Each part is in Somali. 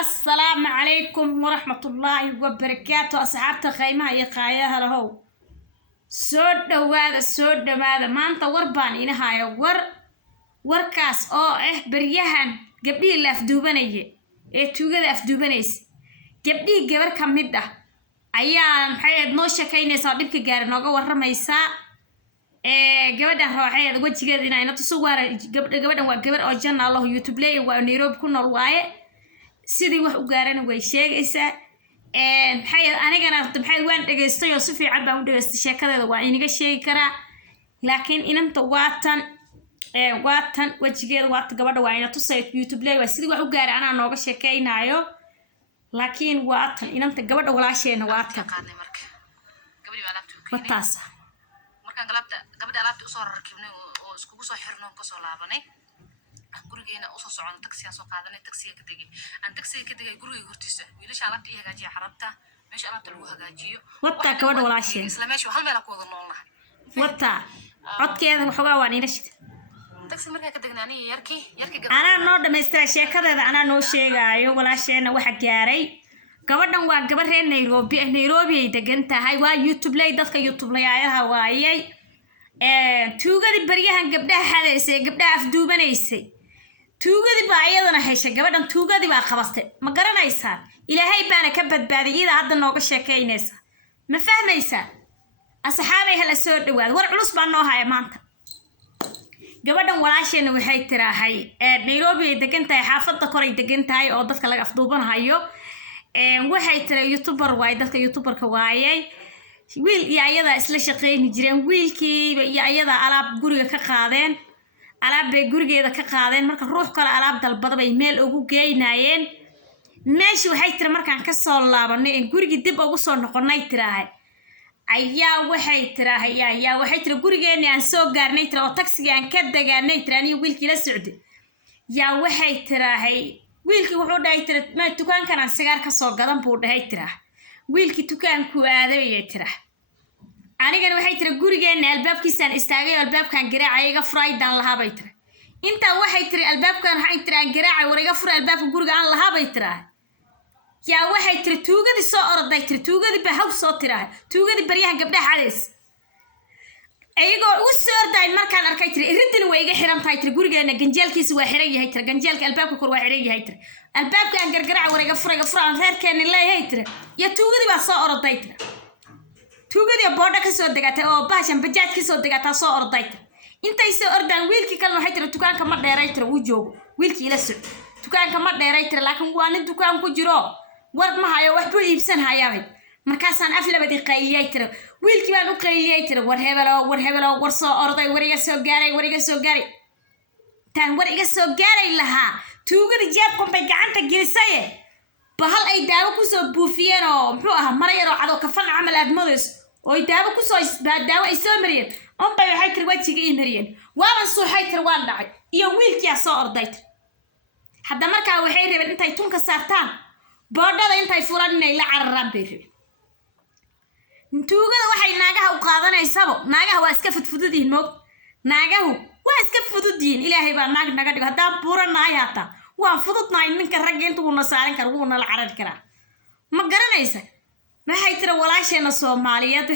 السلام عليكم ورحمة الله وبركاته أصحابتا قيمها يقاياها لهو سود ماذا ما أنت وربان إنها وركاس بريهان قبلي اللي أفدوبانيه توجد أفدوبانيس قبلي قبر كمدة أيام حياد نوشة كيني صادبك جار نوجا ورميسا قبل روحي وجه كذا إنه تصور قبل أجنا الله يوتيوب لي ونيروب كنا رواية sidii wax u gaaran way sheegaysaa maxay anigana maxay waan dhageystay oo si fiican baan u dhageystay sheekadeeda waa iniga sheegi karaa laakiin inanta waatan wajigeeda waata gabadha waa ina tusay YouTube lay waa sidii wax u gaaray anaa nooga sheekeynayo laakiin waatan inanta gabadha walaasheena waatan qaadnay marka gabadhi alaabta wataas marka gabadha alaabta u soo rakibnay oo isku soo xirnoo ka soo laabanay gurigeena u soo socon taxi soo qaadanay taxi ka tagay aan taxi ka tagay guriga hortiisa wiilasha alaabta ii hagaajiya xarabta meesha alaabta lagu hagaajiyo wata gabadha walaasheen isla meesha hal meel ku wada noolnahay wata codkeeda waxoogaa waan ina shid taxi markaa ka tagnay yarkii anaa noo dhameystay sheekadeeda anaa noo sheegaayo walaasheena waxa gaaray gabadhan waa gabar reer Nairobi ay degan tahay waa YouTube lay dadka YouTube layaalaha waayay tuugadii baryahan gabdhaha xadeysay gabdhaha afduubanaysay tuugadii baa iyadana heshay gabadhan tuugadii baa qabastay ma garanaysaa ilaahay baana ka badbaadiyay hadda nooga sheekeynaysa ma fahmaysaa asxaabay hala soo dhawaad war culus baa noo haya maanta gabadhan walaasheena waxay tiraahay Nairobi ay degan tahay xaafadda koray degan tahay oo dadka laga afduubanayo waxay tiray YouTuber waay dadka YouTuberka waayay wiil iyo ayada isla shaqeeyni jireen wiilkii iyo ayada alaab guriga ka qaadeen alaab bay gurigeeda ka qaadeen marka ruux kale alaab dalbada bay meel ugu geynayeen meeshii waxay tiri markaan ka soo laabanay in gurigi dib ugu soo noqonay tiraahay ayaa waxay tiri gurigeena aan soo gaarnay tira oo taxiga aan ka dagaanay tira aniga wiilkii la socday yaa waxay tiraahay wiilkii wuxuu dhahay tira ma dukaankan aan sigaar ka soo gadan buu dhahay tira wiilkii dukaanku aaday tira anigana waxay tiri gurigeena albaabkiisaan istaagay albaabkan garaacay iga furaydan lahaa bay tiri inta waxay tiri albaabkan waxay tiri aan garaacay war iga furay albaabka guriga aan lahaa bay tiri yaa waxay tiri tuugadii soo orday tiri tuugadii baa haw soo tirahay tuugadii baryahan gabdhaha xadeys ayagoo u soo orday markaan arkay tiri iridina way iga xiran tahay tiri gurigeena ganjeelkiisa waa xiran yahay tiri ganjeelka albaabka kor waa xiran yahay tiri albaabka aan gargaraacay war iga furay aan reerkeena leeyahay tiri ya tuugadii baa soo orday tiri tuugadii boodha ka soo degatay oo baashan bajaaj ka soo degatay soo orday intay soo ordaan wiilkii kale waxay tiri dukaanka ma dheeray tiri uu joogo wiilkii la soo dukaanka ma dheeray tiri laakiin waa nin dukaan ku jiro war ma hayo wax buu iibsan hayaa markaasaan af labadii qayliyay tiri wiilkii baan u qayliyay tiri war hebelo war soo orday war iga soo gaaray tan war iga soo gaaray lahaa tuugadii jeebkan bay gacanta gelisay bahal ay daawo ku soo buufiyeen oo muxuu ahaa mar yar oo cado kafan camal aad moodayso oo daawo ku soo daawo ay soo mariyeen bay waxay tiri wajiga ii mariyeen waaban suuxay tiri waan dhacay iyo wiilkii soo orday hadda markaa waxay rabeen intay tunka saartaan boodhada intay furan inay la cararaan bay rabeen tuugada waxay naagaha u qaadanaysaba naagaha waa iska fudfududiin moog naagahu waa iska fududdiin ilaahay baa naag naga dhigo haddaan buuranahay hataa waan fududnahay ninka ragga inta uuna saaran kara wuuna la carari karaa ma garanaysa waxay tiri walaasheena Soomaaliyeed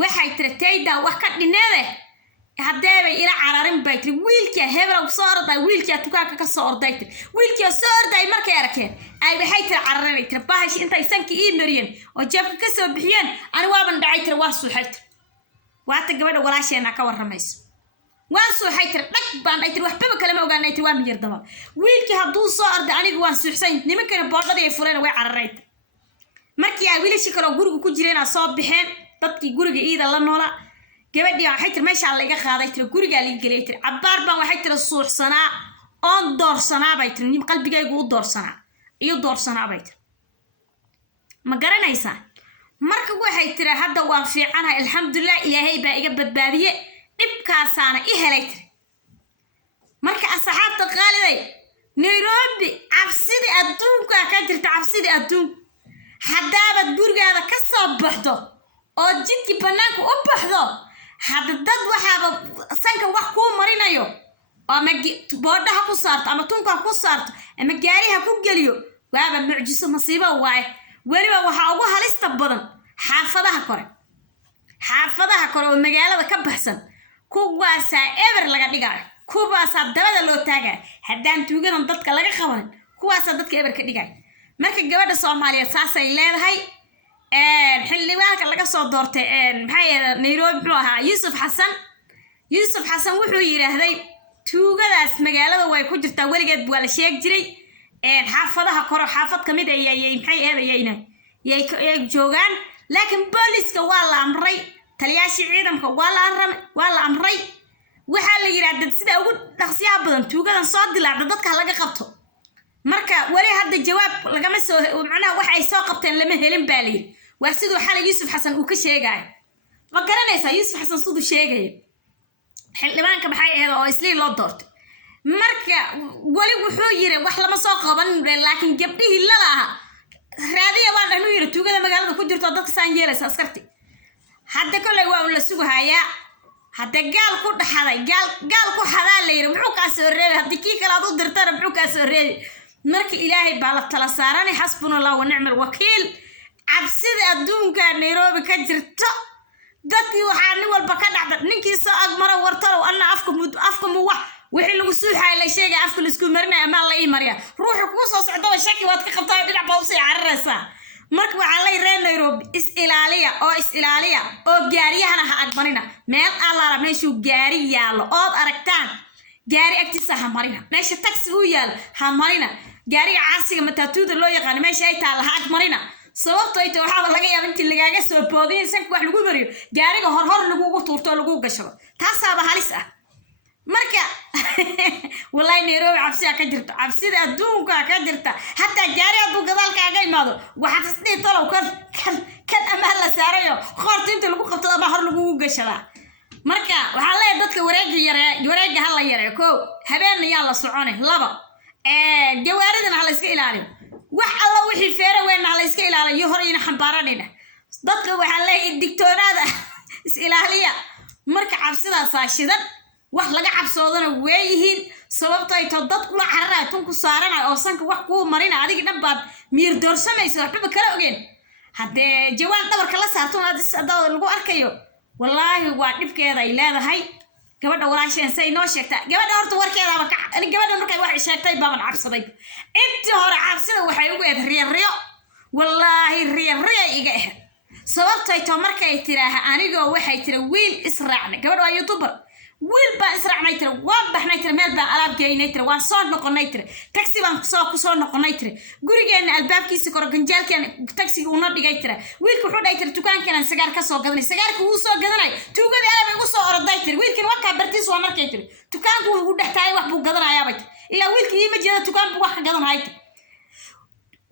waxay tiri tayda wax ka dhineede hadeebay ila cararin bay tiri wiilkii hebel soo orday wiilkii dukaanka ka soo orday wiilkii soo orday markay arkeen ay waxay tiri cararin tiri baahash intay sanki ii mariyeen oo jeebka ka soo bixiyeen ani waaban dhacay tiri waa suuxay waata gabadha walaasheena ka waramayso waan suuxay tiri dhag baan ay tiri waxba kale ma ogaanay tiri waa miyir daba wiilkii hadduu soo orday anigu waan suuxsan nimankana boodhadii ay fureen way cararay markii ay wiilashii kale guriga ku jireen soo bixeen dadkii guriga iida la noola gabadhii waxay tiri meesha la iga qaaday tiri guriga la galay tiri cabaar baan waxay tiri suuxsanaa oon doorsanaa bay tiri nin qalbigaygu u doorsanaa bay tiri ma garanaysaa marka waxay tiri hadda waan fiicanahay alxamdulillah ilaahay baa iga badbaadiyay dhibkaasaana i helay tiri marka asxaabta qaaliday Nairobi cabsidi adduunka ka jirta cabsidi adduunka haddaabad gurigaada ka soo baxdo oo jidkii banaanka u baxdo hadda dad waxaaba sanka wax kuu marinayo ama boodhaha ku saarto ama tunka ku saarto ama gaariha ku geliyo waaba mucjiso masiibo waaye weliba waxaa ugu halista badan xaafadaha kore oo magaalada ka baxsan kuwaasaa eber laga dhigayo kuwaasaa dabada loo taagayo haddaan tuugadan dadka laga qabanin kuwaasaa dadka eber ka dhigayo marka gabadha Soomaaliyeed saasay leedahay xildhibaanka laga soo doortay maxay Nairobi buu ahaa Yusuf Xasan wuxuu yiraahday tuugadaas magaalada way ku jirtaa waligeed waa la sheeg jiray xaafadaha koro xaafad kamid ah ayay maxay eedayayna yay joogaan laakiin booliska waa la amray taliyaasha ciidanka waa la amray waxa la yiraahdaa sida ugu dhaqsiyaha badan tuugadan soo dilaacda dadka laga qabto marka wali hadda jawaab lagama soo macnaha wax ay soo qabteen lama helin baaliye waa sidoo xalay Yusuf Xasan uu ka sheegay ma garanaysaa Yusuf Xasan sidoo sheegay xildhibaanka maxay ahayd oo isliin loo doortay marka wali wuxuu yiri wax lama soo qaban laakiin gabdhihii la laha raadiya waan dhanu yiri tuugada magaalada ku jirto dadka saan yeelaysa askarti hadda kale waa la sugayaa hadda gaal ku dhaxaday gaal ku xadaa la yiri muxuu ka soo reebay hadda kii kala u dirtana muxuu ka soo reebay marka ilaahay baa la tala saaranay xasbunallahu wa ni'mal wakiil cabsida adduunka Nairobi ka jirto dadkii waxaa nin walba ka dhacda ninkii soo agmara wartalo anna afka mu wax wixii lagu suuxay la sheegay afka la isku marinay ama la ii mariya ruuxu ku soo socdo shaki waad ka qabtaa dhinac baa u sii cararaysa marka waxa la yireen Nairobi is ilaaliya oo gaariyahana ha agmarina meel alla meeshu gaari yaalo oo aragtaan gaari agtiisa ha marina meesha taxi uu yaal ha marina gaariga caasiga matatuuda loo yaqaan meesha ay taal ha agmarina sababtoo ay tahay waxa laga yaabaa intii lagaaga soo boodin sank wax lagu mariyo gaariga hor lagu tuurto lagu gasho taasaaba halis ah marka wallahi Nairobi cabsida adduunka ka jirta hatta gaari aad gadaalkaaga imaado waxa isdii talow kan ama la saarayo qorta inta lagu qabto ama hor lagu gashada marka waxa la dadka wareega hal la yareeyo ko habeen yaa la soconay laba jawaaridana la iska ilaaliyo wax alla wixii feero weyn la iska ilaaliyo hor ina xambaaranayna dadka waxa la digtoonaada is ilaaliya marka cabsidaas shidan wax laga cabsoodana weeyihiin sababtoo ay dad kula cararaay tun ku saaranay oo sanka wax ku marina adiga dhanbaad miir doorsamayso waxba kala ogeen hadee jawaan dhabarka la saarto adoo lagu arkayo wallahi waa dhibkeeda ay leedahay gabadha walaasheen say noo sheegtaa gabadha horta warkeeda ba gabadha markay wax sheegtay baaban cabsaday intii hore cabsida waxay ugu eed riyo wallahi riyo iga ah sababtoo ay markay tiraaha anigoo waxay tira wiil israacna gabadha waa YouTuber wiil baa israacnay tira waa baxnay tira meel baa alaab geynay tira waan soo noqonay tira taxi baan ku soo noqonay tira gurigeena albaabkiisa kor ganjaalkeena taxi uu na dhigay tira wiilku wuxuu dhahay tira dukaankeena sagaar ka soo gadanay sagaarku uu soo gadanay tuugada alaab ay u soo orday tira wiilkii waa ka bartiis waa markay tira dukaanku uu dhaxtaay wax buu gadanayaa bay ila wiilkii ma jeedo dukaanku wax ka gadanay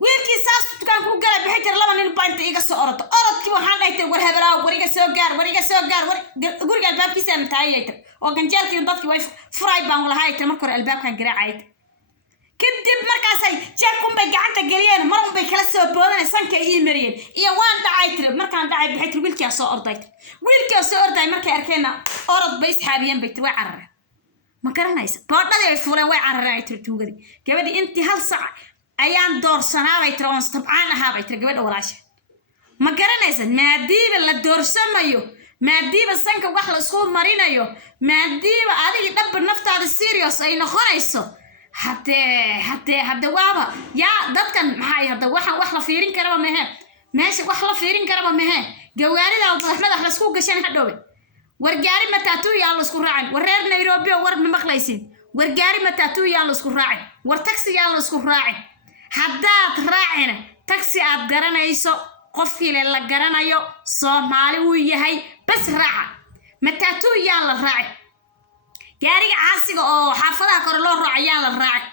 wiilkii saas dukaanku u galay bixi tira laba nin baa inta iga soo ordo orodkii waxaan dhahay tira war hebelaa wariga soo gaar guriga albaabkiisa aan taayay tira oo ganjaalkii dadkii way furay baan lahaay tira markii hore albaabkan garaacay kadib markaasay jeebkun bay gacanta galiyeen mar un bay kala soo boodeen sanka ii mariyeen iyo waan dhacay tira markaan dhacay bixi tira wiilkii soo orday markay arkeen orod bay isxaabiyeen bay tira way carareen ma garanaysa boodhadii ay fuuleen way carareen tira tuugadii gabadhii intii hal saac ayaan doorsanaabay tira oon tabcaan ahaabay tira gabadha walaasha ma garanaysa maadiiba la doorsamayo maadiiba sanka wax la isku marinayo maadiiba adiga dhab naftaada serious ay noqonayso hadde waaba yaa dadkan maxay hadda waxaan wax la fiirin karaba mehe meesha wax la fiirin karaba mehe gawaarida madaxda la isku gashan hadhoobe war gaari matatu yaa la isku raacin war reer Nairobi war ma maqlaysin war gaari matatu yaa la isku raacin war taxi yaa la isku raacin haddaad raacina taxi aad garanayso qofkii la garanayo Soomaali uu yahay bas raaca matatu yaa la raacin gaariga caasiga oo xaafadaha kor loo raacay la raacin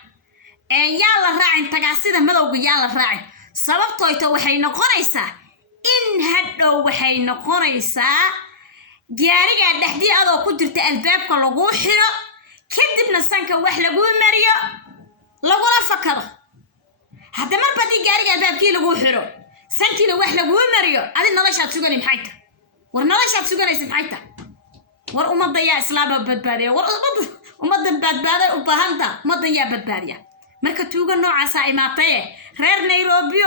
yaa la raacin tagaasida madowga yaa la raacin sababtoo ay waxay noqonaysaa in hadhow waxay noqonaysaa gaariga dhaxdii adoo ku jirta albaabka lagu xiro kadibna sanka wax lagu mariyo lagula fakado hadda mar badii gaariga albaabkii lagu xiro sankiina wax lagu mariyo adin noloshaad suganay maxay tahay war noloshaad suganaysid maxay tahay war umada yaa islaam badbaadiya ummadan badbaaday u baahanta ummadan yaa badbaadiya marka tuuga noocaasa imaatay reer Nairobi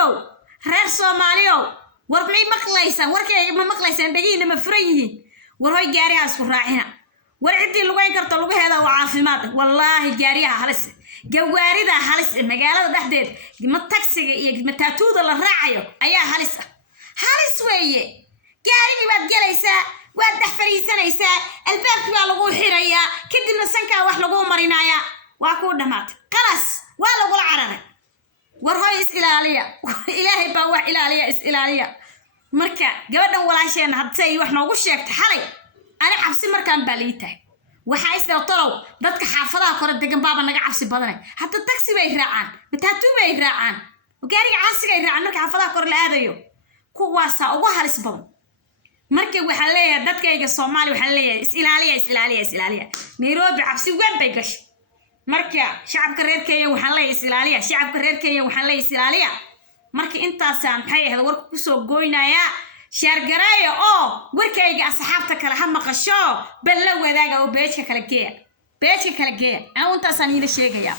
reer Soomaaliya war may maqlaysan warkayga ma maqlaysan dhagiina ma furan yihiin war hoy gaariyaas ku raacina war cidii lagu ay karto lagu heedo caafimaad wallahi gaariyaha halis gawaarida halis magaalada dhaxdeed ma taksiga iyo matatuuda la raacayo ayaa halis weeye gaarigi baad galaysaa waad dhex fariisanaysaa albaabki baa lagu xirayaa kadibna sanka wax lagu marinayaa waa ku dhamaatay qalas waa lagu cararay war hoy is ilaaliya ilaahay baa wax ilaaliya is ilaaliya marka gabadhan walaasheen hadday wax noogu sheegtay xalay ana cabsi markaan baa liitahay waxa is tolow dadka xaafadaha kore degan baaba naga cabsi badanay hadda taxi bay raacaan matatu bay raacaan gaariga caasiga ay raacaan marka xaafadaha kore la aadayo kuwaasa ugu halis badan marka waxa leeyahay dadkayga Soomaali waxa leeyahay is ilaaliya Nairobi cabsi weyn bay gashay marka shacabka reer Kenya waxa leeyahay shacabka reer Kenya waxa leeyahay is ilaaliya marka intaas maxay ahayd warku ku soo gooynaya share gareeyo oo warkayga asxaabta kale ha maqasho bal la wadaaga oo beejka kala geeya aan intaas aan ila sheegaya